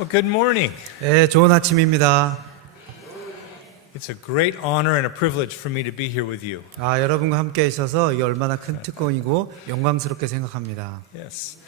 Well, good morning. 네, 좋은 아침입니다. It's a great honor and a privilege for me to be here with you. 여러분과 함께 있어서 이게 얼마나 큰 특권이고 영광스럽게 생각합니다. Yes.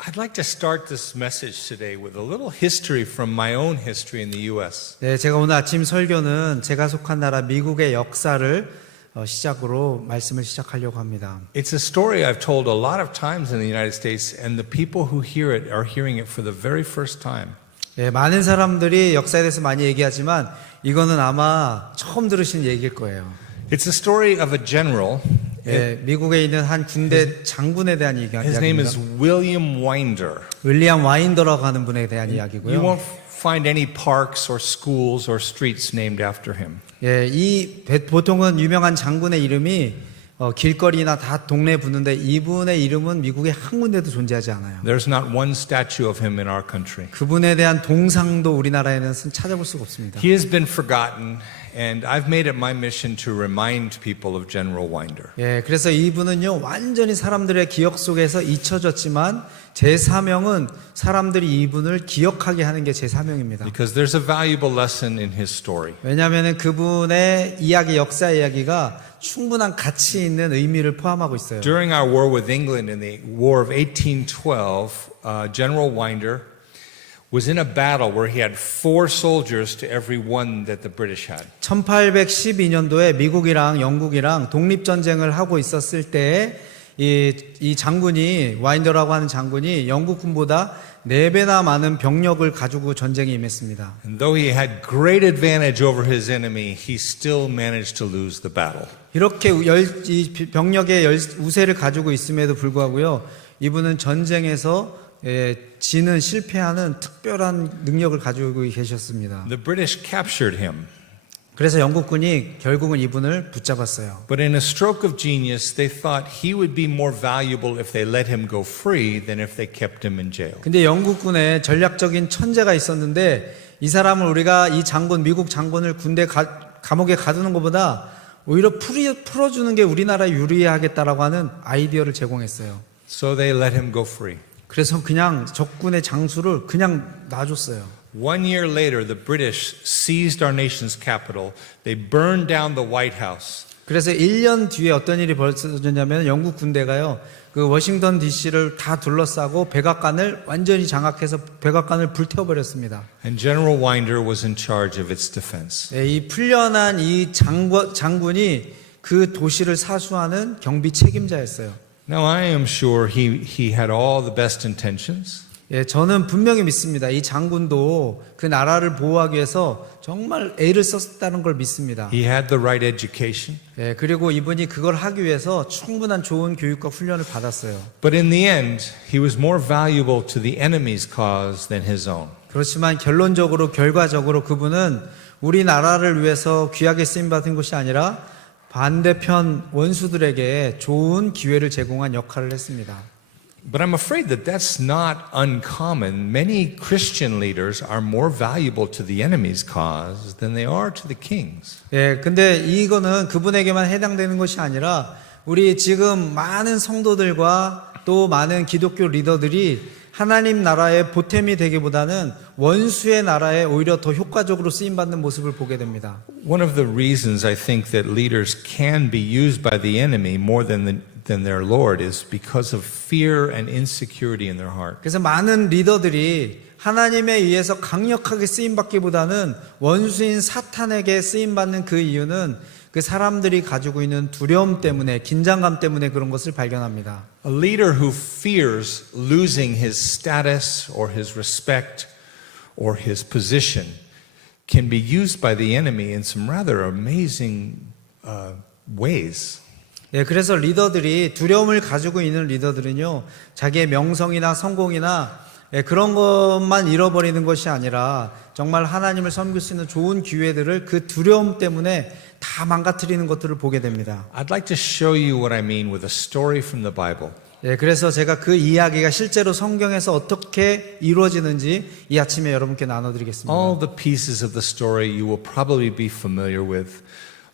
I'd like to start this message today with a little history from my own history in the U.S. 네, 제가 오늘 아침 설교는 제가 속한 나라 미국의 역사를 시작으로 말씀을 시작하려고 합니다. It's a story I've told a lot of times in the United States, and the people who hear it are hearing it for the very first time. 네, 많은 사람들이 역사에 대해서 많이 얘기하지만 이거는 아마 처음 들으신 얘기일 거예요. It's a story of a general. 네, 미국에 있는 한 군대 장군에 대한 His name is 이야기입니다. William Winder. 윌리엄 와인더라고 하는 분에 대한 You 이야기고요. won't find any parks or schools or streets named after him. 예, 보통은 유명한 장군의 이름이 길거리나 다 동네에 붙는데 이분의 이름은 미국에 한 군데도 존재하지 않아요. There's not one statue of him in our country. 그분에 대한 동상도 우리나라에는 찾아볼 수가 없습니다. He has been forgotten, and I've made it my mission to remind people of General Winder. 예, 그래서 이분은요 완전히 사람들의 기억 속에서 잊혀졌지만 제 사명은 사람들이 이분을 기억하게 하는 게 제 사명입니다. Because there's a valuable lesson in his story. 왜냐하면 그분의 이야기, 역사 이야기가 충분한 가치 있는 의미를 포함하고 있어요. During our war with England in the War of 1812, General Winder was in a battle where he had 4 soldiers to every one that the British had. 1812년도에 미국이랑 영국이랑 독립전쟁을 하고 있었을 때 이 장군이 와인더라고 하는 장군이 영국군보다 4배나 많은 병력을 가지고 전쟁에 임했습니다. And though he had great advantage over his enemy, he still managed to lose the battle. 이렇게 이 병력의 우세를 가지고 있음에도 불구하고요. 이분은 전쟁에서 지는 실패하는 특별한 능력을 가지고 계셨습니다. The British captured him. 그래서 영국군이 결국은 이분을 붙잡았어요. But in a stroke of genius, they thought he would be more valuable if they let him go free than if they kept him in jail. 근데 영국군에 전략적인 천재가 있었는데 이 사람을 우리가 이 장군, 미국 장군을 군대 감옥에 가두는 것보다 오히려 풀어주는 게 우리나라에 유리하겠다라고 하는 아이디어를 제공했어요. So they let him go free. 그래서 그냥 적군의 장수를 그냥 놔줬어요. 1 year later, the British seized our nation's capital. They burned down the White House. 그래서 1년 뒤에 어떤 일이 벌어졌냐면 영국 군대가요. 그 워싱턴 DC를 다 둘러싸고 백악관을 완전히 장악해서 백악관을 불태워버렸습니다. And General Winder was in charge of its defense. 이 풀려난 이 장군이 그 도시를 사수하는 경비 책임자였어요. Now, I am sure he had all the best intentions. 예, 저는 분명히 믿습니다. 이 장군도 그 나라를 보호하기 위해서 정말 애를 썼다는 걸 믿습니다. He had the right education. 예, 그리고 이분이 그걸 하기 위해서 충분한 좋은 교육과 훈련을 받았어요. But in the end, he was more valuable to the enemy's cause than his own. 그렇지만 결과적으로 그분은 우리나라를 위해서 귀하게 쓰임받은 것이 아니라 반대편 원수들에게 좋은 기회를 제공한 역할을 했습니다. But I'm afraid that that's not uncommon. Many Christian leaders are more valuable to the enemy's cause than they are to the king's. 예, 근데 이거는 그분에게만 해당되는 것이 아니라 우리 지금 많은 성도들과 또 많은 기독교 리더들이 하나님 나라의 보탬이 되기보다는 원수의 나라에 오히려 더 효과적으로 쓰임받는 모습을 보게 됩니다. One of the reasons I think that leaders can be used by the enemy more than their Lord is because of fear and insecurity in their heart. 그래서 많은 리더들이 하나님에 의해서 강력하게 쓰임받기보다는 원수인 사탄에게 쓰임받는 그 이유는 그 사람들이 가지고 있는 두려움 때문에, 긴장감 때문에 그런 것을 발견합니다. A leader who fears losing his status or his respect or his position can be used by the enemy in some rather amazing ways. 예, 그래서 리더들이 두려움을 가지고 있는 리더들은요, 자기의 명성이나 성공이나 그런 것만 잃어버리는 것이 아니라 정말 하나님을 섬길 수 있는 좋은 기회들을 그 두려움 때문에 다 망가뜨리는 것들을 보게 됩니다. I'd like to show you what I mean with a story from the Bible. 예, 그래서 제가 그 이야기가 실제로 성경에서 어떻게 이루어지는지 이 아침에 여러분께 나눠드리겠습니다. All the pieces of the story you will probably be familiar with.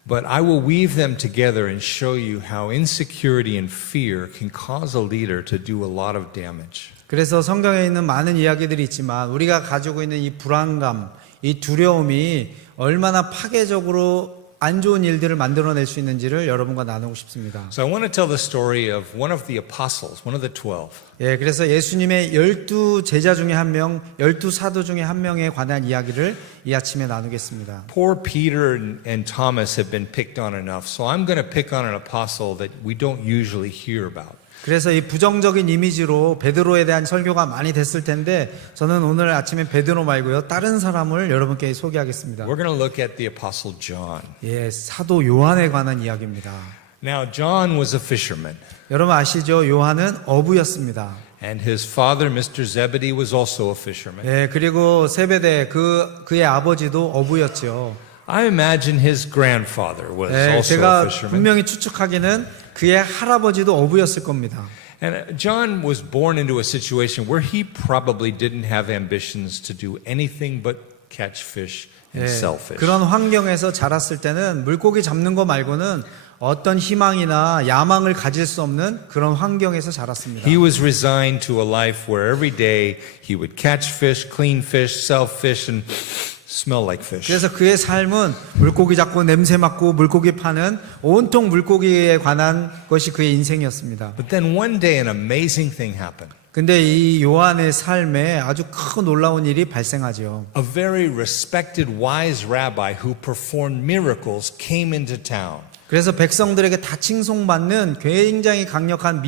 But I will weave them together and show you how insecurity and fear can cause a leader to do a lot of damage. 그래서 성경에 있는 많은 이야기들이 있지만 우리가 가지고 있는 이 불안감, 이 두려움이 얼마나 파괴적으로 안 좋은 일들을 만들어낼 수 있는지를 여러분과 나누고 싶습니다. So I want to tell the story of one of the apostles, one of the 12. 예, 그래서 예수님의 12 제자 중에 한 명, 12 사도 중에 한 명에 관한 이야기를 이 아침에 나누겠습니다. Poor Peter and Thomas have been picked on enough, so I'm going to pick on an apostle that we don't usually hear about. 그래서 이 부정적인 이미지로 베드로에 대한 설교가 많이 됐을 텐데 저는 오늘 아침에 베드로 말고요 다른 사람을 여러분께 소개하겠습니다. We're going to look at the apostle John. 예, 사도 요한에 관한 이야기입니다. Now, John was a fisherman, 여러분 아시죠? 요한은 어부였습니다. and his father, Mr. Zebedee, was also a fisherman. 예, 그리고 세베대 그의 아버지도 어부였죠. I imagine his grandfather was 예, also a 제가 fisherman. 분명히 추측하기는 그의 할아버지도 어부였을 겁니다. And John was born into a situation where he probably didn't have ambitions to do anything but catch fish and 예, sell fish. 그런 환경에서 자랐을 때는 물고기 잡는 거 말고는 어떤 희망이나 야망을 가질 수 없는 그런 환경에서 자랐습니다. He was resigned to a life where every day he would catch fish, clean fish, sell fish, and smell like fish. 그래서 그의 삶은 물고기 잡고 냄새 맡고 물고기 파는 온통 물고기에 관한 것이 그의 인생이었습니다. But then one day an amazing thing happened. 근데 이 요한의 삶에 아주 크고 놀라운 일이 발생하죠. A very respected wise rabbi who performed miracles came into town. 그래서 백성들에게 다 칭송받는 굉장히 강력한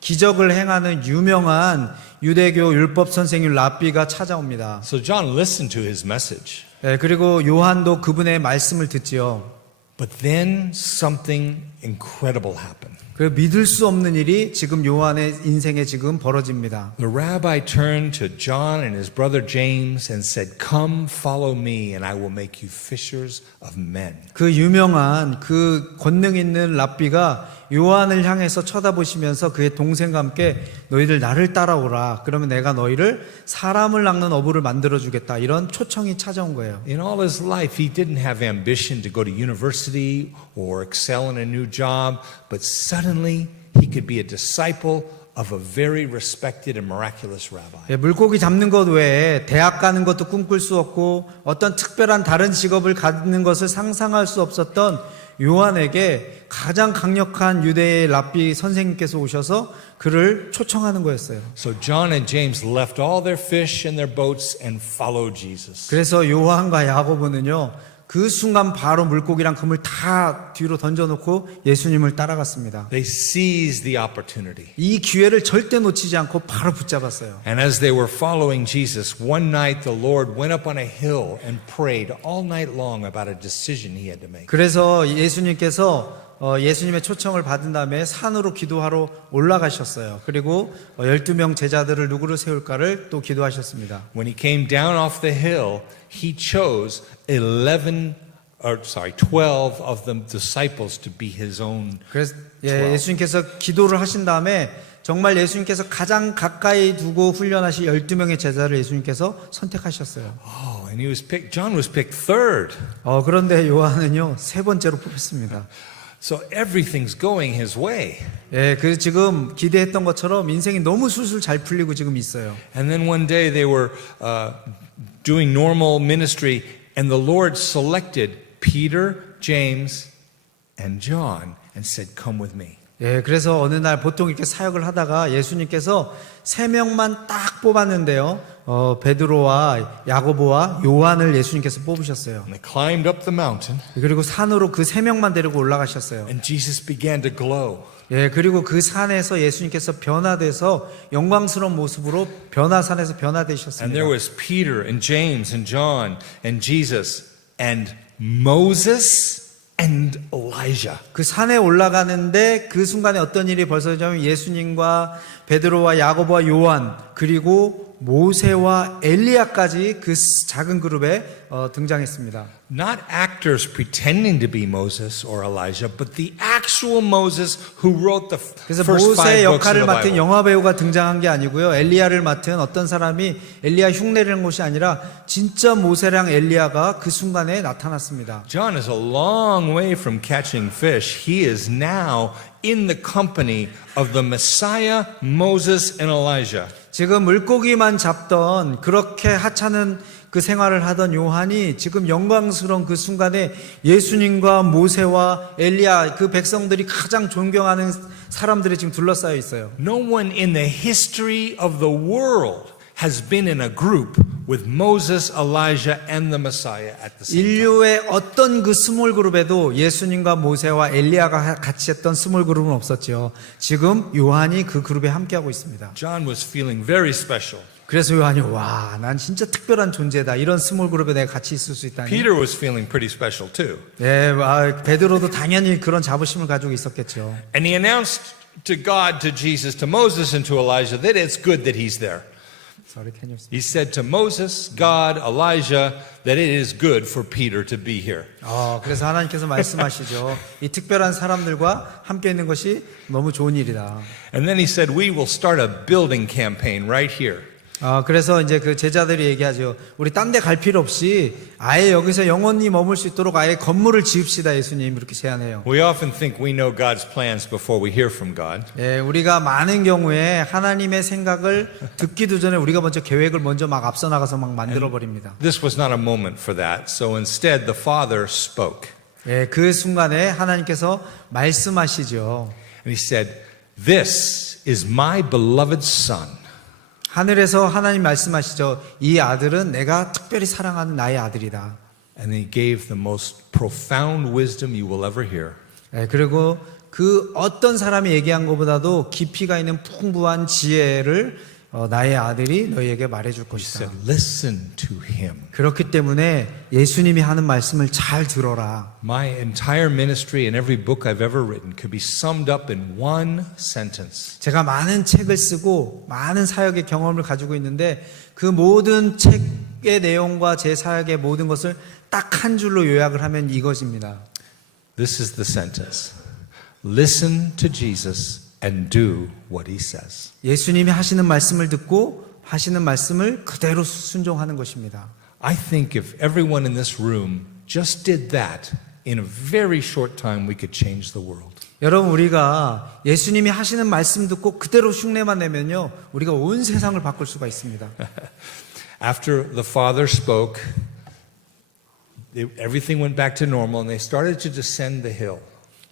기적을 행하는 유명한 유대교 율법 선생님 랍비가 찾아옵니다. So John listened to his message. 예, 그리고 요한도 그분의 말씀을 듣지요. But then something incredible happened. 그 믿을 수 없는 일이 지금 요한의 인생에 지금 벌어집니다. The rabbi turned to John and his brother James and said, "Come, follow me, and I will make you fishers of men." 그 유명한 그 권능 있는 랍비가 요한을 향해서 쳐다보시면서 그의 동생과 함께 너희들 나를 따라오라. 그러면 내가 너희를 사람을 낚는 어부를 만들어 주겠다. 이런 초청이 찾아온 거예요. In all his life, he didn't have ambition to go to university or excel in a new job, but suddenly he could be a disciple of a very respected and miraculous rabbi. 예, 물고기 잡는 것 외에 대학 가는 것도 꿈꿀 수 없고 어떤 특별한 다른 직업을 갖는 것을 상상할 수 없었던 요한에게 가장 강력한 유대의 랍비 선생님께서 오셔서 그를 초청하는 거였어요. So John and James left all their fish and their boats and followed Jesus. 그래서 요한과 야고보는요 그 순간 바로 물고기랑 그물 다 뒤로 던져놓고 예수님을 따라갔습니다. They seized the opportunity. 이 기회를 절대 놓치지 않고 바로 붙잡았어요. And as they were following Jesus, one night the Lord went up on a hill and prayed all night long about a decision he had to make. 그래서 예수님께서 예수님의 초청을 받은 다음에 산으로 기도하러 올라가셨어요. 그리고 12명 제자들을 누구를 세울까를 또 기도하셨습니다. When he came down off the hill, he chose 12 of the disciples to be his own. 그래서 예수님께서 기도를 하신 다음에 정말 예수님께서 가장 가까이 두고 훈련하신 12명의 제자를 예수님께서 선택하셨어요. Oh, and John was picked third. 그런데 요한은요 세 번째로 뽑혔습니다. So everything's going his way. 예, 그 지금 기대했던 것처럼 인생이 너무 술술 잘 풀리고 지금 있어요. And then one day they were doing normal ministry, and the Lord selected Peter, James, and John and said, "Come with me." 예, 그래서 어느 날 보통 이렇게 사역을 하다가 예수님께서 세 명만 딱 뽑았는데요. 베드로와 야고보와 요한을 예수님께서 뽑으셨어요. And they climbed up the mountain, 그리고 산으로 그 세 명만 데리고 올라가셨어요. and Jesus began to glow. 예, 그리고 그 산에서 예수님께서 변화돼서 영광스러운 모습으로 변화산에서 And 변화되셨습니다. there was Peter and James and John and Jesus and Moses and Elijah. 그 산에 올라가는데 그 순간에 어떤 일이 벌어졌냐면 예수님과 베드로와 야고보와 요한 그리고 모세와 엘리야까지 그 작은 그룹에 등장했습니다. Not actors pretending to be Moses or Elijah, but the actual Moses who wrote the 그래서 first 모세의 5 books of 역할을 the 맡은 Bible. 영화 배우가 등장한 게 아니고요. 엘리야를 맡은 어떤 사람이 엘리야 흉내를 낸 것이 아니라 진짜 모세랑 엘리야가 그 순간에 나타났습니다. John is a long way from catching fish. He is now in the company of the Messiah, Moses, and Elijah. 지금 물고기만 잡던 그렇게 하찮은 그 생활을 하던 요한이 지금 영광스러운 그 순간에 예수님과 모세와 엘리야 그 백성들이 가장 존경하는 사람들이 지금 둘러싸여 있어요. No one in the history of the world has been in a group with Moses, Elijah, and the Messiah at the same time. 인류의 어떤 그 스몰 그룹에도 예수님과 모세와 엘리야가 같이 했던 스몰 그룹은 없었죠. 지금 요한이 그 그룹에 함께하고 있습니다. John was feeling very special. 그래서 요한이 와, 난 진짜 특별한 존재다. 이런 스몰 그룹에 내가 같이 있을 수 있다니. Peter was feeling pretty special too. 네, 베드로도 당연히 그런 자부심을 가지고 있었겠죠. And he announced to God, to Jesus, to Moses, and to Elijah that it's good that he's there. Sorry, can you... He said to Moses, God, Elijah, that it is good for Peter to be here. 그래서 하나님께서 말씀하시죠. 이 특별한 사람들과 함께 있는 것이 너무 좋은 일이다. And then he said, we will start a building campaign right here. 그래서 이제 그 제자들이 얘기하죠. 우리 딴 데 갈 필요 없이 아예 여기서 영원히 머물 수 있도록 아예 건물을 지읍시다. 예수님 이렇게 제안해요. We often think we know God's plans before we hear from God. 예, 우리가 많은 경우에 하나님의 생각을 듣기도 전에 우리가 먼저 계획을 먼저 막 앞서 나가서 막 만들어 버립니다. This was not a moment for that. So instead, the Father spoke. 예, 그 순간에 하나님께서 말씀하시죠. And he said, this is my beloved Son. 하늘에서 하나님 말씀하시죠. 이 아들은 내가 특별히 사랑하는 나의 아들이다. And he gave the most profound wisdom you will ever hear. 예, 그리고 그 어떤 사람이 얘기한 것보다도 깊이가 있는 풍부한 지혜를 나의 아들이 너희에게 말해줄 He 것이다. said, listen to him. 그렇기 때문에 예수님이 하는 말씀을 잘 들어라. My entire ministry and every book I've ever written could be summed up in one sentence. 제가 많은 책을 쓰고 많은 사역의 경험을 가지고 있는데 그 모든 책의 내용과 제 사역의 모든 것을 딱 한 줄로 요약을 하면 이것입니다. This is the sentence. Listen to Jesus and do what he says. 예수님이 하시는 말씀을 듣고 하시는 말씀을 그대로 순종하는 것입니다. I think if everyone in this room just did that, in a very short time we could change the world. 여러분 우리가 예수님이 하시는 말씀 듣고 그대로 흉내만 내면요 우리가 온 세상을 바꿀 수가 있습니다. After the Father spoke, everything went back to normal and they started to descend the hill.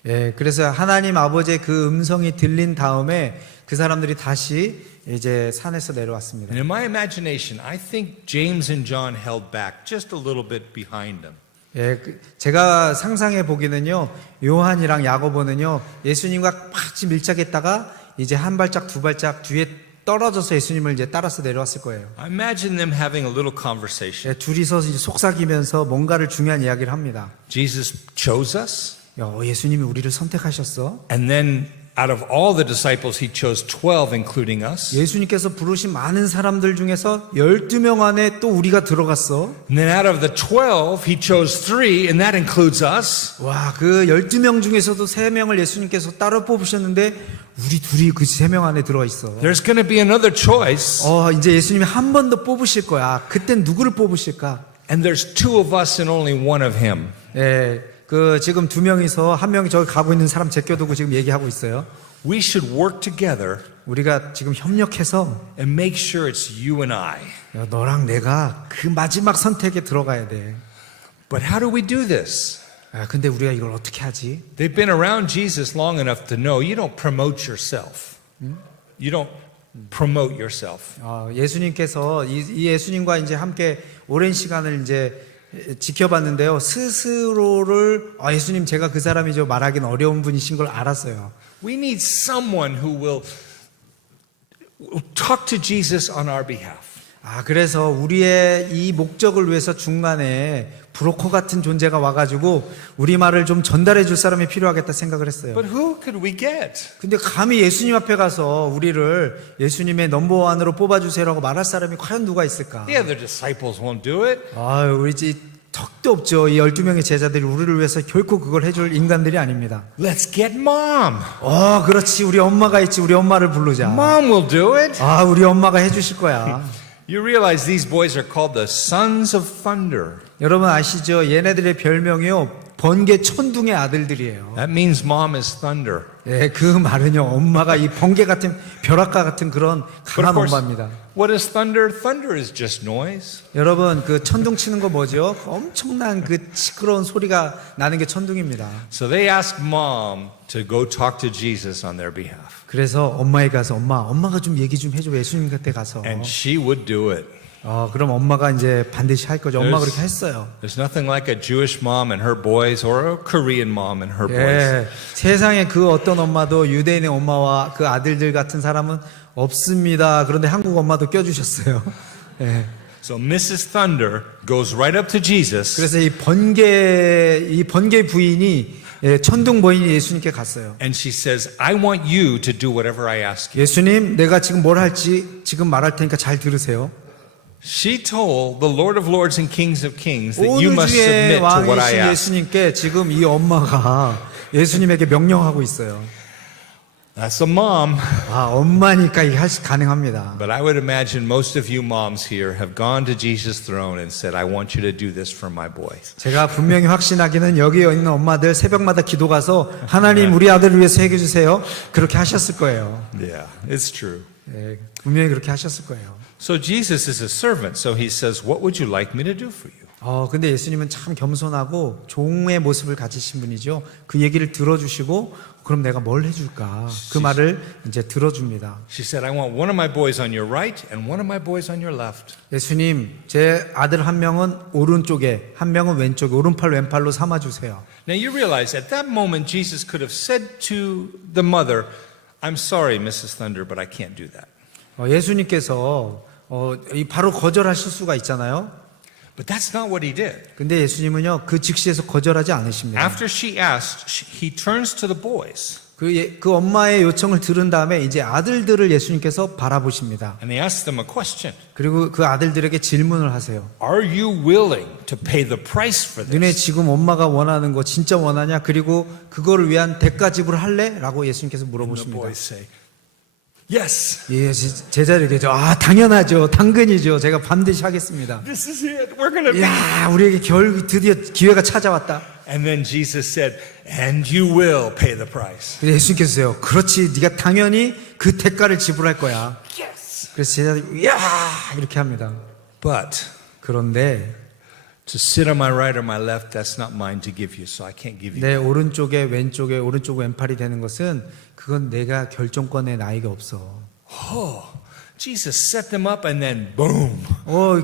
예, 그래서 하나님 아버지의 그 음성이 들린 다음에 그 사람들이 다시 이제 산에서 내려왔습니다. And in my imagination, I think James and John held back just a little bit behind them. 예, 제가 상상해 보기는요 요한이랑 야고보는요 예수님과 같이 밀착했다가 이제 한 발짝 두 발짝 뒤에 떨어져서 예수님을 이제 따라서 내려왔을 거예요. I imagine them having a little conversation. 예, 둘이서 이제 속삭이면서 뭔가를 중요한 이야기를 합니다. Jesus chose us, 예수님이 우리를 선택하셨어. and then out of all the disciples, he chose 12, including us. 예수님께서 부르신 많은 사람들 중에서 12명 안에 또 우리가 들어갔어. And then out of the 12, he chose 3, and that includes us. 와, 그 12명 중에서도 3명을 예수님께서 따로 뽑으셨는데 우리 둘이 그 3명 안에 들어가 있어. There's going to be another choice, 이제 예수님이 한 번 더 뽑으실 거야. 그땐 누구를 뽑으실까? and there's 2 of us and only 1 of him. 예, 그 지금 2명이서 한 명이 저기 가고 있는 사람 제껴두고 지금 얘기하고 있어요. We should work together 우리가 지금 협력해서 and make sure it's you and I. 너랑 내가 그 마지막 선택에 들어가야 돼. But how do we do this? 근데 우리가 이걸 어떻게 하지? They've been around Jesus long enough to know you don't promote yourself. You don't promote yourself. 예수님께서 이 예수님과 이제 함께 오랜 시간을 이제 지켜봤는데요. 스스로를 예수님 제가 그 사람이죠 말하기는 어려운 분이신 걸 알았어요. We need someone who will talk to Jesus on our behalf. 그래서 우리의 이 목적을 위해서 중간에 브로커 같은 존재가 와가지고 우리 말을 좀 전달해 줄 사람이 필요하겠다 생각을 했어요. But who could we get? 근데 감히 예수님 앞에 가서 우리를 예수님의 넘버원으로 뽑아주세요라고 말할 사람이 과연 누가 있을까? The other disciples won't do it. 우리 턱도 없죠. 이 12명의 제자들이 우리를 위해서 결코 그걸 해줄 인간들이 아닙니다. Let's get mom. 그렇지. 우리 엄마가 있지. 우리 엄마를 부르자. Mom will do it. 우리 엄마가 해주실 거야. You realize these boys are called the sons of thunder. 여러분 아시죠? 얘네들의 별명이요. 번개 천둥의 아들들이에요. That means mom is thunder. 예, 그 말은요. 엄마가 이 번개 같은 벼락과 같은 그런 But of 강한 course, 엄마입니다. what is thunder? Thunder is just noise. 여러분 그 천둥 치는 거 뭐죠? 엄청난 그 시끄러운 소리가 나는 게 천둥입니다. So they ask mom to go talk to Jesus on their behalf. 그래서 엄마에 가서 엄마가 좀 얘기 좀 해줘. 예수님 곁에 가서. And she would do it. 그럼 엄마가 이제 반드시 할 거죠. 엄마가 그렇게 했어요. There's nothing like a Jewish mom and her boys or a Korean mom and her boys. 예, 세상에 그 어떤 엄마도 유대인의 엄마와 그 아들들 같은 사람은 없습니다. 그런데 한국 엄마도 껴주셨어요. 예. So Mrs. Thunder goes right up to Jesus. 그래서 이 번개 부인이 천둥 부인이 예수님께 갔어요. And she says, I want you to do whatever I ask you. 예수님, 내가 지금 뭘 할지 지금 말할 테니까 잘 들으세요. She told the Lord of Lords and Kings of Kings that you 오늘 must 주의 submit to what I 왕이신 ask. 예수님께 지금 이 엄마가 예수님에게 명령하고 있어요. That's a mom. 엄마니까 이게 가능합니다. But I would imagine most of you moms here have gone to Jesus' throne and said, I want you to do this for my boys. 제가 분명히 확신하기는 여기 있는 엄마들 새벽마다 기도 가서 하나님 우리 아들을 위해서 해결해 주세요. 그렇게 하셨을 거예요. Yeah, it's true. 예, 분명히 그렇게 하셨을 거예요. So Jesus is a servant. So he says, what would you like me to do for you? 근데 예수님은 참 겸손하고 종의 모습을 가지신 분이죠. 그 얘기를 들어주시고 그럼 내가 뭘 해줄까? 그 말을 이제 들어줍니다. She said, I want one of my boys on your right and one of my boys on your left. 예수님, 제 아들 한 명은 오른쪽에, 한 명은 왼쪽에, 오른팔 왼팔로 삼아주세요. Now you realize at that moment Jesus could have said to the mother, I'm sorry, Mrs. Thunder, but I can't do that. 예수님께서 바로 거절하실 수가 있잖아요. But that's not what he did. 근데 예수님은요, 그 즉시에서 거절하지 않으십니다. After she asked, he turns to the boys 그 엄마의 요청을 들은 다음에 이제 아들들을 예수님께서 바라보십니다. and he asks them a question. 그리고 그 아들들에게 질문을 하세요. Are you willing to pay the price for 너네 this? 지금 엄마가 원하는 거 진짜 원하냐? 그리고 그거를 위한 대가 지불할래? 라고 예수님께서 And the 물어보십니다. boys say, yes. 예, 제자들에게죠. 당연하죠. 당근이죠. 제가 반드시 하겠습니다. This is it. We're going to be. 야, 우리에게 드디어 기회가 찾아왔다. And then Jesus said, and you will pay the price. 그래서 예수님께서요. 그렇지. 네가 당연히 그 대가를 지불할 거야. Yes. 그래서 제자들이 야 이렇게 합니다. But 그런데 to sit on my right or my left, that's not mine to give you, so I can't give you. 내 오른쪽에 왼쪽에 오른쪽 왼팔이 되는 것은 그건 내가 결정권에 나이가 없어. Oh, Jesus set them up and then boom.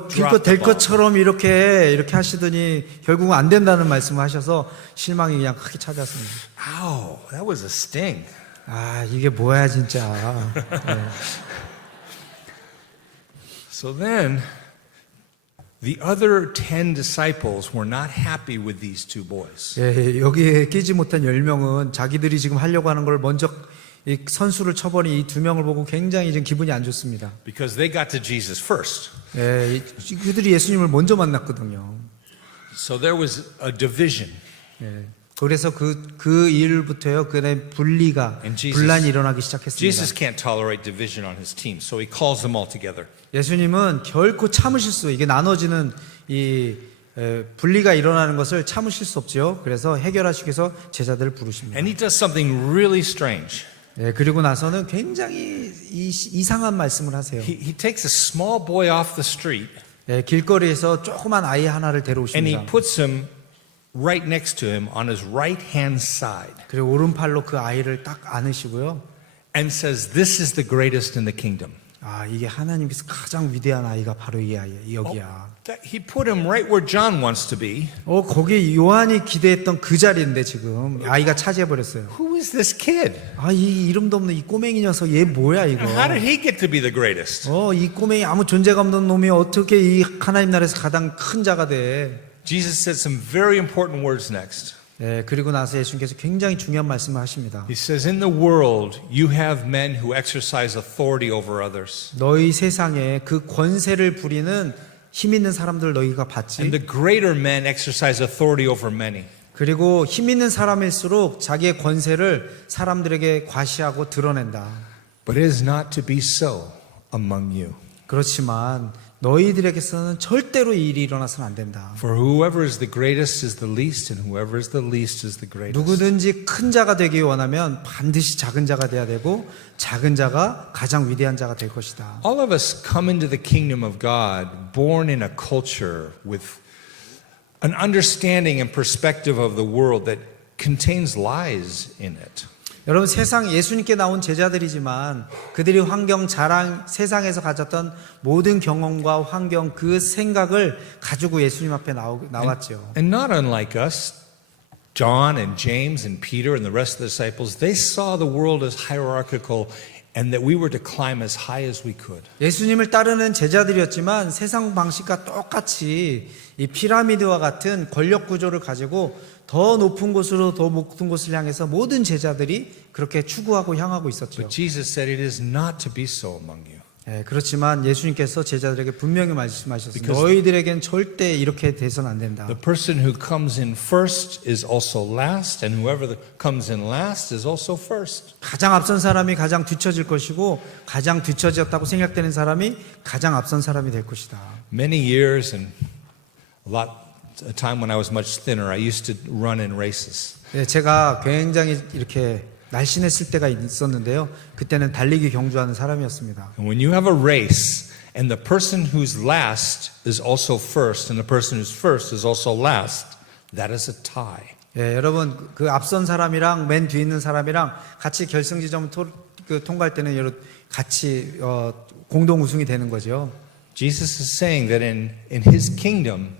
기껏 될 것처럼 이렇게 하시더니 결국은 안 된다는 말씀을 하셔서 실망이 그냥 크게 찾았습니다. Ow, that was a sting. 이게 뭐야 진짜. 네. So then the other 10 disciples were not happy with these two boys. 예, 여기에 끼지 못한 10명은 자기들이 지금 하려고 하는 걸 먼저 이 선수를 쳐버린 이 2명을 보고 굉장히 지금 기분이 안 좋습니다. Because they got to Jesus first. 예, 그들이 예수님을 먼저 만났거든요. So there was a division. 예, 그래서 그 일부터요, 그의 And Jesus- 분란이 일어나기 시작했습니다. Jesus can't tolerate division on his team, so he calls them all together. 예수님은 결코 참으실 수, 이게 나눠지는 이 분리가 일어나는 것을 참으실 수 없죠. 그래서 해결하시기 위해서 제자들을 부르십니다. And he does something really strange. 예, 그리고 나서는 굉장히 이상한 말씀을 하세요. He takes a small boy off the street 예, 길거리에서 조그만 아이 하나를 and he 데려오십니다. puts him right next to him on his right hand side 그리고 오른팔로 그 아이를 딱 안으시고요. and says, This is the greatest in the kingdom. 이게 하나님께서 가장 위대한 아이가 바로 이 아이야, 여기야. He put him right where John wants to be. 거기 요한이 기대했던 그 자리인데 지금 아이가 차지해 버렸어요. Who is this kid? 이 이름도 없는 이 꼬맹이 녀석 얘 뭐야 이거? How did he get to be the greatest? 이 꼬맹이 아무 존재감 없는 놈이 어떻게 이 하나님 나라에서 가장 큰 자가 돼? Jesus said some very important words next. 그리고 나서 예수님께서 굉장히 중요한 말씀을 하십니다. He says, in the world, you have men who exercise authority over others. 너희 세상에 그 권세를 부리는 힘 있는 사람들 너희가 봤지. And the greater men exercise authority over many. 그리고 힘 있는 사람일수록 자기의 권세를 사람들에게 과시하고 드러낸다. But it is not to be so among you. 그렇지만 너희들에게서는 절대로 이 일이 일어나서는 안 된다. For whoever is the greatest is the least, and whoever is the least is the greatest. 누구든지 큰 자가 되기 원하면 반드시 작은 자가 돼야 되고 작은 자가 가장 위대한 자가 될 것이다. All of us come into the kingdom of God born in a culture with an understanding and perspective of the world that contains lies in it. 여러분 세상 예수님께 나온 제자들이지만 그들이 환경 자랑 세상에서 가졌던 모든 경험과 환경 그 생각을 가지고 예수님 앞에 나왔죠. And not unlike us, John and James and Peter and the rest of the disciples, they saw the world as hierarchical and that we were to climb as high as we could. 예수님을 따르는 제자들이었지만 세상 방식과 똑같이 이 피라미드와 같은 권력 구조를 가지고 더 높은 곳으로 더 높은 곳을 향해서 모든 제자들이 그렇게 추구하고 향하고 있었죠. But Jesus said it is not to be so among you. 그렇지만 예수님께서 제자들에게 분명히 말씀하셨습니다. 너희들에겐 절대 이렇게 돼서는 안 된다. The person who comes in first is also last, and whoever comes in last is also first. 가장 앞선 사람이 가장 뒤처질 것이고 가장 뒤처졌다고 생각되는 사람이 가장 앞선 사람이 될 것이다. Many years and a time when I was much thinner, I used to run in races. 제가 굉장히 이렇게 날씬했을 때가 있었는데요. 그때는 달리기 경주하는 사람이었습니다. And when you have a race and the person who's last is also first and the person who's first is also last, that is a tie. 여러분 그 앞선 사람이랑 맨 뒤에 있는 사람이랑 같이 결승 지점 통과할 때는 여러분 같이 공동 우승이 되는 거죠. Jesus is saying that in his kingdom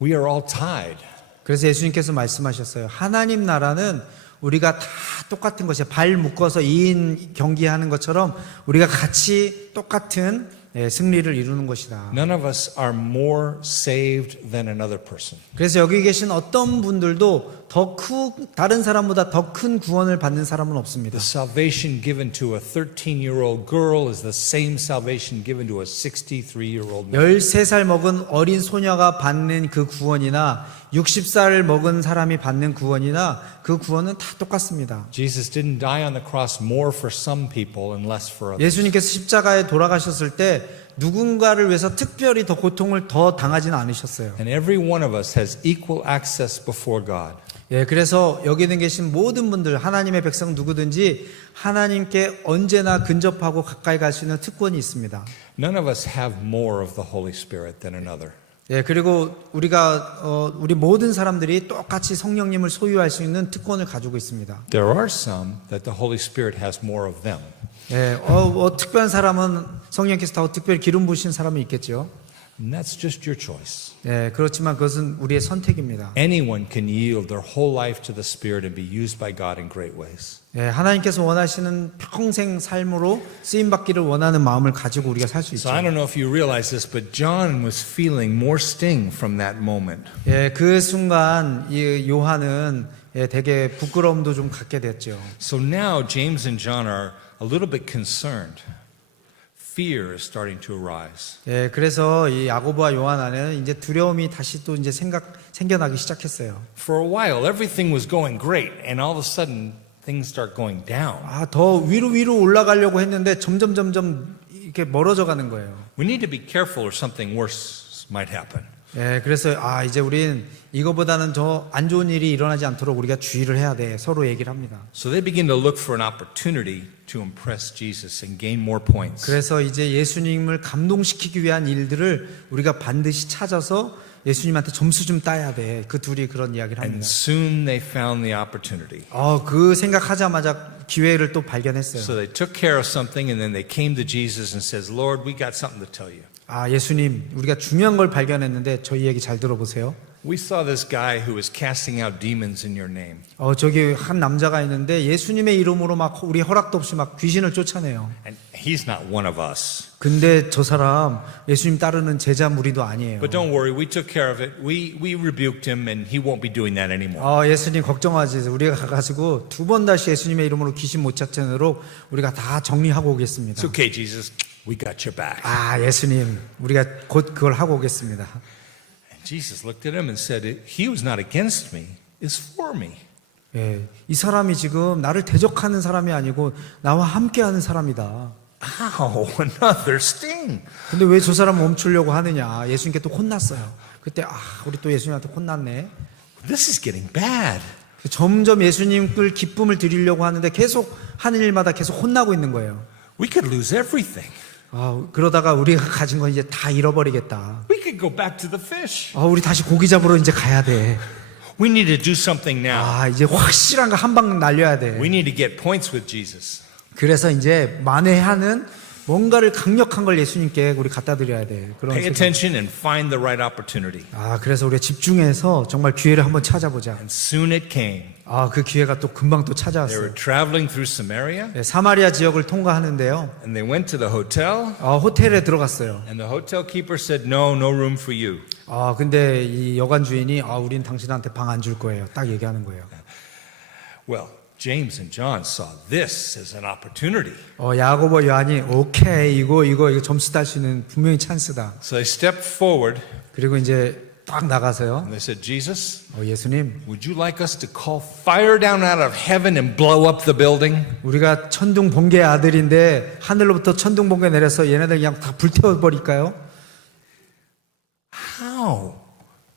we are all tied. 그래서 예수님께서 말씀하셨어요. 하나님 나라는 우리가 다 똑같은 것이야. 발 묶어서 2인 경기하는 것처럼 우리가 같이 똑같은 승리를 이루는 것이다. None of us are more saved than another person. 그래서 여기 계신 어떤 분들도 다른 사람보다 더 큰 구원을 받는 사람은 없습니다. The salvation given to a 13-year-old girl is the same salvation given to a 63-year-old man. 13살 먹은 어린 소녀가 받는 그 구원이나 60살 먹은 사람이 받는 구원이나 그 구원은 다 똑같습니다. Jesus didn't die on the cross more for some people and less for others. 예수님께서 십자가에 돌아가셨을 때 누군가를 위해서 특별히 더 고통을 더 당하지는 않으셨어요. And every one of us has equal access before God. 그래서 여기 계신 모든 분들 하나님의 백성 누구든지 하나님께 언제나 근접하고 가까이 갈 수 있는 특권이 있습니다. None of us have more of the Holy Spirit than another. 그리고 우리 모든 사람들이 똑같이 성령님을 소유할 수 있는 특권을 가지고 있습니다. There are some that the Holy Spirit has more of them. 특별한 사람은 성령께서 더 특별히 기름 부으신 사람은 있겠죠. And that's just your choice. 그렇지만 그것은 우리의 선택입니다. Anyone can yield their whole life to the Spirit and be used by God in great ways. 하나님께서 원하시는 평생 삶으로 쓰임 받기를 원하는 마음을 가지고 우리가 살 수 있죠. So I don't know if you realize this, but John was feeling more sting from that moment. 그 순간 이 요한은 되게 부끄러움도 좀 갖게 됐죠. So now James and John are a little bit concerned. Fear is starting to arise. 그래서 이 야고보와 요한 안에는 이제 두려움이 다시 또 이제 생겨나기 시작했어요. For a while, everything was going great, and all of a sudden, things start going down. 더 위로 올라가려고 했는데 점점 이렇게 멀어져 가는 거예요. We need to be careful, or something worse might happen. 그래서 이제 우린 이거보다는 더 안 좋은 일이 일어나지 않도록 우리가 주의를 해야 돼. 서로 얘기를 합니다. So they begin to look for an opportunity to impress Jesus and gain more points. 그래서 이제 예수님을 감동시키기 위한 일들을 우리가 반드시 찾아서 예수님한테 점수 좀 따야 돼. 그 둘이 그런 이야기를 And 합니다. soon they found the opportunity. 그 생각하자마자 기회를 또 발견했어요. So they took care of something and then they came to Jesus and says, Lord, we got something to tell you. 예수님, 우리가 중요한 걸 발견했는데 저희 얘기 잘 들어보세요. We saw this guy who was casting out demons in your name. 저기 한 남자가 있는데 예수님의 이름으로 막 우리 허락도 없이 막 귀신을 쫓아내요. And he's not one of us. 근데 저 사람 예수님 따르는 제자 무리도 아니에요. But don't worry, we took care of it. We rebuked him and he won't be doing that anymore. 예수님 걱정하지. 우리가 가가지고 두 번 다시 예수님의 이름으로 귀신 못 찾도록 우리가 다 정리하고 오겠습니다. It's okay, Jesus. We got your back. 예수님, 우리가 곧 그걸 하고 오겠습니다. And Jesus looked at him and said, he who's not against me is for me. 이 사람이 지금 나를 대적하는 사람이 아니고 나와 함께하는 사람이다. Ow, another sting. 근데 왜 저 사람 멈추려고 하느냐? 예수님께 또 혼났어요. 그때 우리 또 예수님한테 혼났네. This is getting bad. 점점 예수님을 기쁨을 드리려고 하는데 계속 하는 일마다 계속 혼나고 있는 거예요. We could lose everything. 그러다가 우리가 가진 건 이제 다 잃어버리겠다. We could go back to the fish. 우리 다시 고기 잡으러 이제 가야 돼. We need to do something now. 이제 확실한 거 한 방 날려야 돼. We need to get points with Jesus. 그래서 이제 만회하는 뭔가를 강력한 걸 예수님께 우리 갖다 드려야 돼. 그런 Pay 생각. attention and find the right opportunity. 그래서 우리가 집중해서 정말 기회를 한번 찾아보자. And soon it came. 그 기회가 또 금방 또 They 찾아왔어요. were traveling through Samaria 사마리아 지역을 통과하는데요. and they went to the hotel 호텔에 들어갔어요. and the hotel keeper said, no room for you. 근데 이 여관 주인이 우린 당신한테 방 안 줄 거예요. 딱 얘기하는 거예요. Well, James and John saw this as an opportunity. 야고보 요한이 오케이 이거 점수 딸 수 있는 분명히 찬스다. So they stepped forward 그리고 이제 딱 나가서요. and they said, Jesus, 예수님, would you like us to call fire down out of heaven and blow up the building? 우리가 천둥 번개의 아들인데 하늘로부터 천둥 번개 내려서 얘네들 그냥 다 불태워 버릴까요? How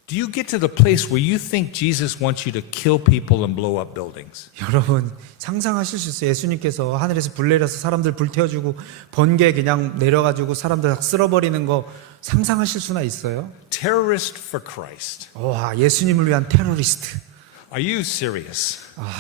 do you get to the place where you think Jesus wants you to kill people and blow up buildings? 여러분 상상하실 수 있어요. 예수님께서 하늘에서 불 내려서 사람들 불태워주고 번개 그냥 내려가지고 사람들 다 쓸어버리는 거 상상하실 수나 있어요? Terrorist for Christ. 예수님을 위한 테러리스트. Are you serious?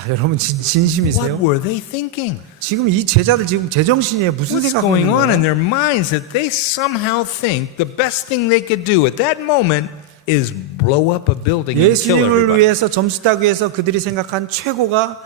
여러분 진심이세요? What were they thinking? 지금 이 제자들 지금 제정신이에요. 무슨 What's 생각하고 going 있는 on in 거예요? their minds that they somehow think the best thing they could do at that moment is blow up a building and kill 예수님을 everybody? 위해서 점수 따기 위해서 그들이 생각한 최고가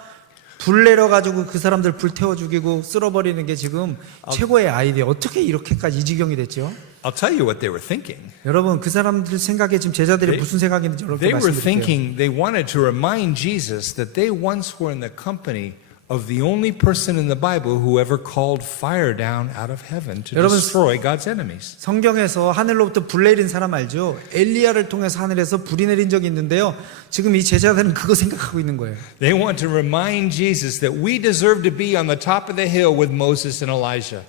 불 내려가지고 그 사람들 불태워 죽이고 쓸어버리는 게 지금 최고의 아이디어. 어떻게 이렇게까지 이 지경이 됐죠? I'll tell you what they were thinking. 여러분 그 사람들 생각에 지금 제자들이 무슨 생각인지 여러분께 They were 말씀드릴게요. thinking they wanted to remind Jesus that they once were in the company of the only person in the Bible who ever called fire down out of heaven to 여러분, destroy God's enemies. 성경에서 하늘로부터 불 내린 사람 알죠? 엘리야를 통해서 하늘에서 불이 내린 적이 있는데요. 지금 이 제자들은 그거 생각하고 있는 거예요. They want to remind Jesus that we deserve to be on the top of the hill with Moses and Elijah.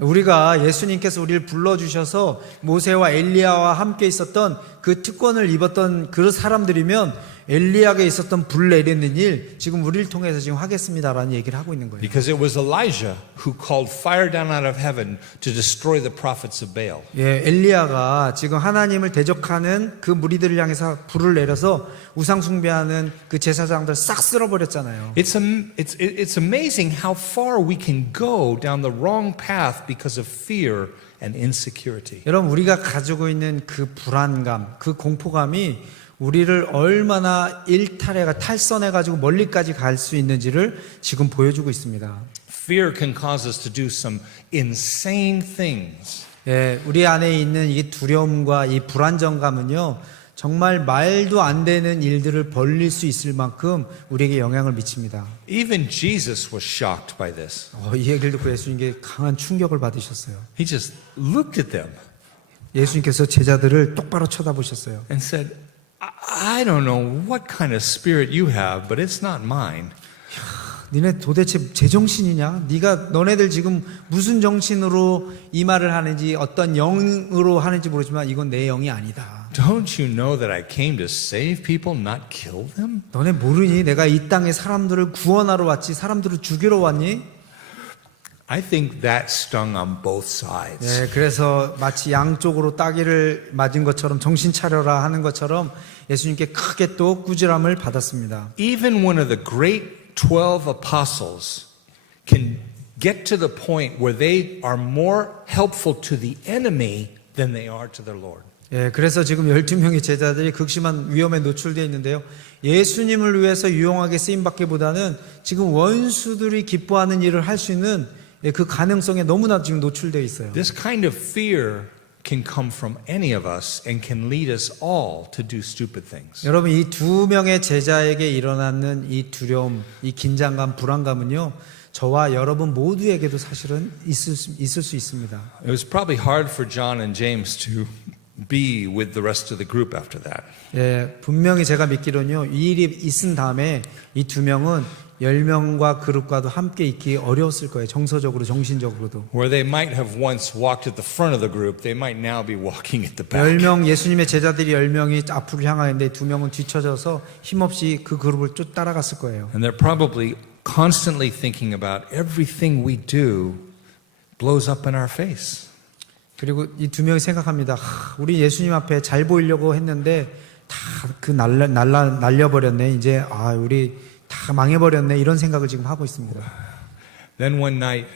우리가 예수님께서 우리를 불러주셔서 모세와 엘리야와 함께 있었던 그 특권을 입었던 그 사람들이면 엘리야에게 있었던 불 내리는 일 지금 우리를 통해서 지금 하겠습니다라는 얘기를 하고 있는 거예요. Because it was Elijah who called fire down out of heaven to destroy the prophets of Baal. 엘리야가 지금 하나님을 대적하는 그 무리들을 향해서 불을 내려서 우상 숭배하는 그 제사장들 싹 쓸어버렸잖아요. It's amazing how far we can go down the wrong path because of fear and insecurity. 여러분 우리가 가지고 있는 그 불안감, 그 공포감이 우리를 얼마나 일탈해가 탈선해가지고 멀리까지 갈 수 있는지를 지금 보여주고 있습니다. Fear can cause us to do some insane things. 우리 안에 있는 이 두려움과 이 불안정감은요, 정말 말도 안 되는 일들을 벌릴 수 있을 만큼 우리에게 영향을 미칩니다. Even Jesus was shocked by this. 이 얘기를 듣고 예수님께 강한 충격을 받으셨어요. He just looked at them 예수님께서 제자들을 똑바로 쳐다보셨어요. and said, I don't know what kind of spirit you have, but it's not mine. 니네 도대체 제정신이냐? 너네들 지금 무슨 정신으로 이 말을 하는지 어떤 영으로 하는지 모르지만 이건 내 영이 아니다. Don't you know that I came to save people, not kill them? 너네 모르니? 내가 이 땅에 사람들을 구원하러 왔지 사람들을 죽이러 왔니? I think that stung on both sides. 예, 그래서 마치 양쪽으로 따기를 맞은 것처럼 정신 차려라 하는 것처럼 예수님께 크게 또 꾸지람을 받았습니다. Even one of the great 12 apostles can get to the point where they are more helpful to the enemy than they are to their Lord. 예, 그래서 지금 12명의 제자들이 극심한 위험에 노출되어 있는데요. 예수님을 위해서 유용하게 쓰임받기보다는 지금 원수들이 기뻐하는 일을 할 수 있는 그 가능성에 너무나 지금 노출되어 있어요. This kind of fear can come from any of us and can lead us all to do stupid things. 여러분, 이 두 명의 제자에게 일어나는 이 두려움, 이 긴장감, 불안감은요, 저와 여러분 모두에게도 사실은 있을 수 있습니다. It was probably hard for John and James to be with the rest of the group after that. 예, 분명히 제가 믿기로는요, 이 일이 있은 다음에 이 두 명은 10명과 그룹과도 함께 있기 어려웠을 거예요. 정서적으로, 정신적으로도. Where they might have once walked at the front of the group, they might now be walking at the back. 10명, 예수님의 제자들이 10명이 앞으로 향하는데 두 명은 뒤쳐져서 힘없이 그 그룹을 쭉 따라갔을 거예요. And they're probably constantly thinking about everything we do blows up in our face. 그리고 이 두 명이 생각합니다. 우리 예수님 앞에 잘 보이려고 했는데 다 그 날려버렸네. 이제 우리 다 망해버렸네. 이런 생각을 지금 하고 있습니다. Then one night,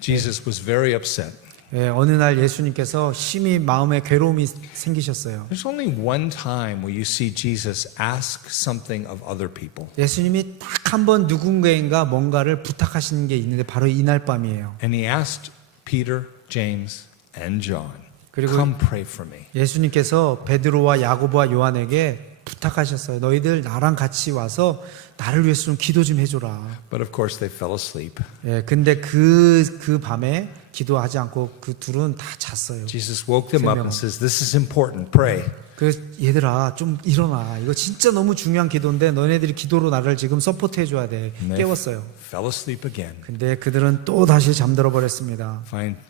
Jesus was very upset. 예, 어느 날 예수님께서 심히 마음에 괴로움이 생기셨어요. There's only one time where you see Jesus ask something of other people. 예수님이 딱 한 번 누군가인가 뭔가를 부탁하시는 게 있는데 바로 이날 밤이에요. And he asked Peter, James, and John, 그리고 come pray for me. 예수님께서 베드로와 야고보와 요한에게 부탁하셨어요. 너희들 나랑 같이 와서 나를 위해서 좀 기도 좀 해줘라. But of course they fell asleep. 예, 근데 그 밤에 기도하지 않고 그 둘은 다 잤어요. Jesus woke them up and says, this is important, pray. 그래서 얘들아 좀 일어나. 이거 진짜 너무 중요한 기도인데 너네들이 기도로 나를 지금 서포트 해줘야 돼. 깨웠어요. Fell asleep again. 근데 그들은 또 다시 잠들어 버렸습니다.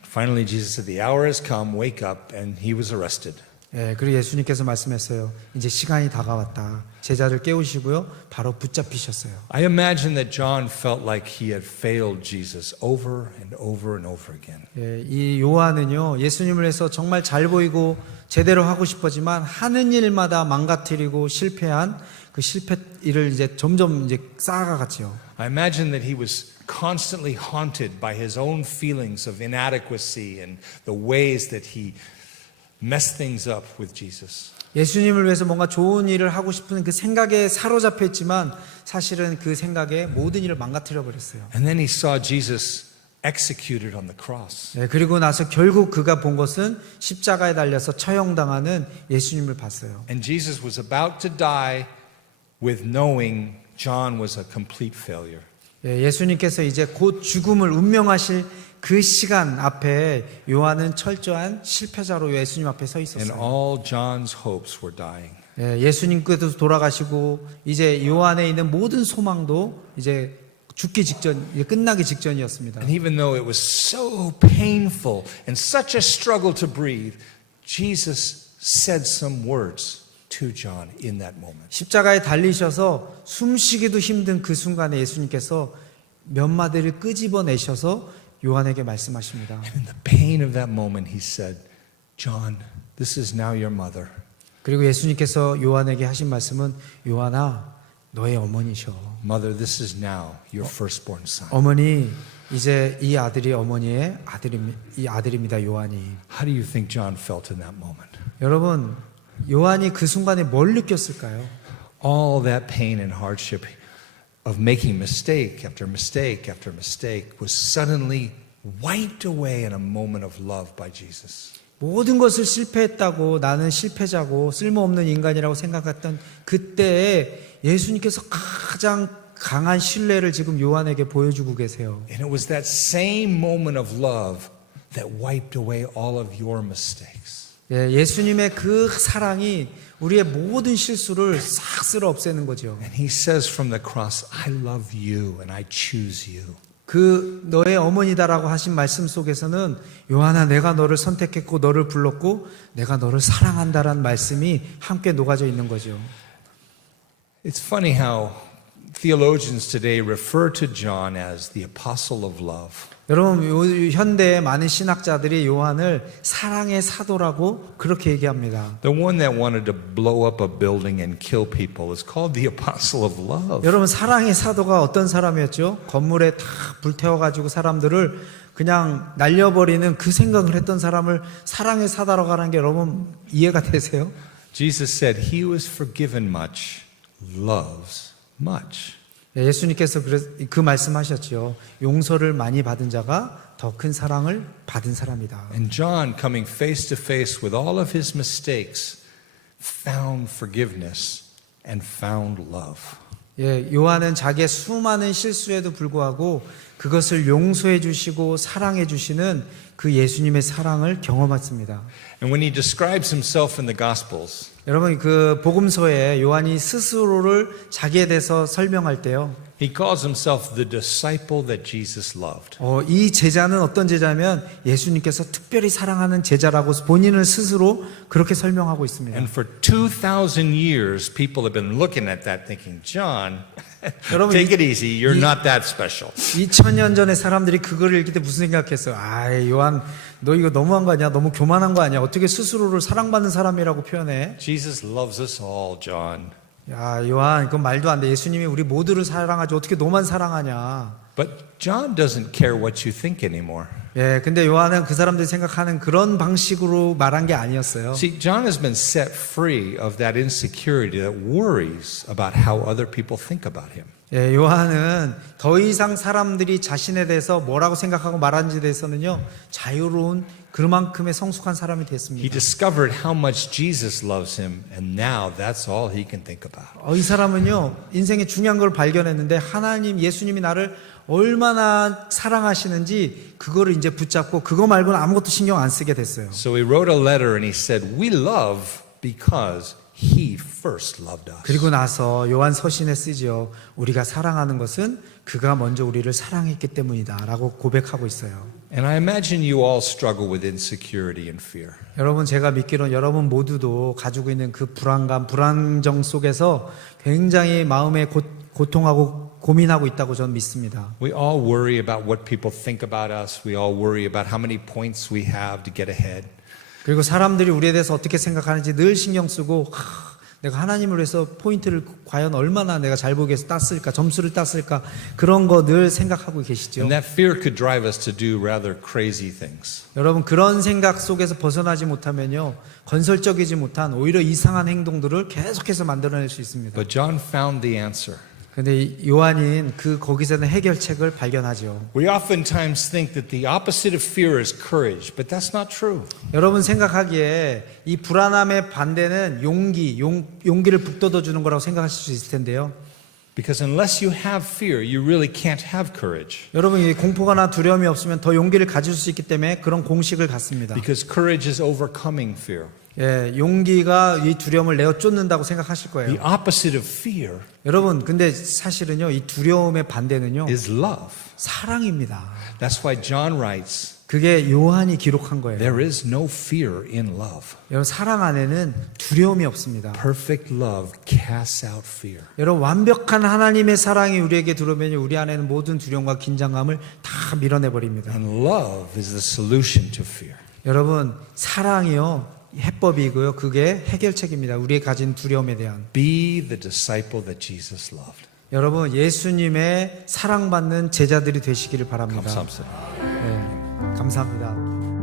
Finally Jesus said, the hour has come, wake up, and he was arrested. 예, 그리고 예수님께서 말씀했어요. 이제 시간이 다가왔다. 제자를 깨우시고요. 바로 붙잡히셨어요. I imagine that John felt like he had failed Jesus over and over and over again. 예, 이 요한은요. 예수님을 해서 정말 잘 보이고 제대로 하고 싶었지만 하는 일마다 망가뜨리고 실패한 그 실패 일을 이제 점점 이제 쌓아갔지요. I imagine that he was constantly haunted by his own feelings of inadequacy and the ways that he messed things up with Jesus. 예수님을 위해서 뭔가 좋은 일을 하고 싶은 그 생각에 사로잡혀 있지만 사실은 그 생각에 모든 일을 망가뜨려 버렸어요. And then he saw Jesus executed on the cross. 네, 그리고 나서 결국 그가 본 것은 십자가에 달려서 처형당하는 예수님을 봤어요. And Jesus was about to die with knowing John was a complete failure. 예, 예수님께서 이제 곧 죽음을 운명하실 그 시간 앞에 요한은 철저한 실패자로 예수님 앞에 서 And 있었어요. all John's hopes were dying. 예, 예수님께서 돌아가시고 이제 요한에 있는 모든 소망도 이제 죽기 직전, 이제 끝나기 직전이었습니다. And even though it was so painful and such a struggle to breathe, Jesus said some words to John in that moment. 십자가에 달리셔서 숨쉬기도 힘든 그 순간에 예수님께서 몇 마디를 끄집어내셔서 요한에게 말씀하십니다. And in the pain of that moment, he said, John, this is now your mother. 그리고 예수님께서 요한에게 하신 말씀은 요한아, 너의 어머니셔. Mother, this is now your firstborn son. 어머니, 이제 이 아들이 어머니의 이 아들입니다, 요한이. How do you think John felt in that moment? 여러분, 요한이 그 순간에 뭘 느꼈을까요? All that pain and hardship of making mistake after mistake after mistake was suddenly wiped away in a moment of love by Jesus. 모든 것을 실패했다고 나는 실패자고 쓸모없는 인간이라고 생각했던 그때에 예수님께서 가장 강한 신뢰를 지금 요한에게 보여주고 계세요. And it was that same moment of love that wiped away all of your mistakes. 예, 예수님의 그 사랑이 우리의 모든 실수를 싹 쓸어 없애는 거죠. And he says from the cross, I love you and I choose you. 그 너의 어머니다라고 하신 말씀 속에서는 요한아 내가 너를 선택했고 너를 불렀고 내가 너를 사랑한다라는 말씀이 함께 녹아져 있는 거죠. It's funny how Theologians today refer to John as the apostle of love. 여러분, 현대의 많은 신학자들이 요한을 사랑의 사도라고 그렇게 얘기합니다. The one that wanted to blow up a building and kill people is called the apostle of love. 여러분, 사랑의 사도가 어떤 사람이었죠? 건물에 다 불태워가지고 사람들을 그냥 날려버리는 그 생각을 했던 사람을 사랑의 사도라고 하는 게 여러분 이해가 되세요? Jesus said, he who is forgiven much loves much. 예수님께서 그 말씀하셨죠. 용서를 많이 받은 자가 더 큰 사랑을 받은 사람이다. And John, coming face to face with all of his mistakes, found forgiveness and found love. 예, 요한은 자기의 수많은 실수에도 불구하고 그것을 용서해 주시고 사랑해 주시는 그 예수님의 사랑을 경험했습니다. And when he describes himself in the Gospels, 여러분, 그 복음서에 요한이 스스로를 자기에 대해서 설명할 때요. he calls himself the disciple that Jesus loved. 이 제자는 어떤 제자면 예수님께서 특별히 사랑하는 제자라고 본인을 스스로 그렇게 설명하고 있습니다. And for 2,000 years, people have been looking at that thinking, John, 여러분, take it easy, you're not that special. 2000년 전에 사람들이 그걸 읽을 때 무슨 생각했어요? 요한, 너 이거 너무한 거 아니야? 너무 교만한 거 아니야? 어떻게 스스로를 사랑받는 사람이라고 표현해? Jesus loves us all, John. 야, 요한, 그건 말도 안 돼. 예수님이 우리 모두를 사랑하지. 어떻게 너만 사랑하냐? But John doesn't care what you think anymore. 예, 근데 요한은 그 사람들이 생각하는 그런 방식으로 말한 게 아니었어요. See, John has been set free of that insecurity that worries about how other people think about him. 예, 요한은 더 이상 사람들이 자신에 대해서 뭐라고 생각하고 말하는지에 대해서는요, 자유로운 그만큼의 성숙한 사람이 He 됐습니다. discovered how much Jesus loves him, and now that's all he can think about. 이 사람은요, 인생의 중요한 걸 발견했는데 하나님, 예수님이 나를 얼마나 사랑하시는지 그거를 이제 붙잡고 그거 말고는 아무것도 신경 안 쓰게 됐어요. So he wrote a letter and he said, we love because he first loved us. 그리고 나서 요한 서신에 쓰죠. 우리가 사랑하는 것은 그가 먼저 우리를 사랑했기 때문이다 라고 고백하고 있어요. And I imagine you all struggle with insecurity and fear. 여러분, 제가 믿기로는 여러분 모두도 가지고 있는 그 불안감, 불안정 속에서 굉장히 마음에 고통하고 고민하고 있다고 저는 믿습니다. We all worry about what people think about us. We all worry about how many points we have to get ahead. 그리고 사람들이 우리에 대해서 어떻게 생각하는지 늘 신경 쓰고 내가 하나님을 위해서 포인트를 과연 얼마나 내가 잘 보기 위해서 땄을까, 점수를 땄을까, 그런 거 늘 생각하고 계시죠. And that fear could drive us to do rather crazy things. 여러분, 그런 생각 속에서 벗어나지 못하면요, 건설적이지 못한 오히려 이상한 행동들을 계속해서 만들어낼 수 있습니다. But John found the answer. 근데 요한인 거기서는 해결책을 발견하죠. We oftentimes think that the opposite of fear is courage, but that's not true. 여러분 생각하기에 이 불안함의 반대는 용기를 북돋워 주는 거라고 생각하실 수 있을 텐데요. Because unless you have fear, you really can't have courage. 여러분, 이 공포가나 두려움이 없으면 더 용기를 가질 수 있기 때문에 그런 공식을 갖습니다. Because courage is overcoming fear. 예, 용기가 이 두려움을 내어 쫓는다고 생각하실 거예요. The opposite of fear 여러분, 근데 사실은요, 이 두려움의 반대는요, is love. 사랑입니다. That's why John writes, 그게 요한이 기록한 거예요. there is no fear in love. 여러분, 사랑 안에는 두려움이 없습니다. Perfect love casts out fear. 여러분, 완벽한 하나님의 사랑이 우리에게 들어오면 우리 안에는 모든 두려움과 긴장감을 다 밀어내버립니다. And love is the solution to fear. 여러분, 사랑이요, 해법이고요, 그게 해결책입니다. 우리의 가진 두려움에 대한. Be the disciple that Jesus loved. 여러분, 예수님의 사랑받는 제자들이 되시기를 바랍니다. 감사합니다. 네, 감사합니다.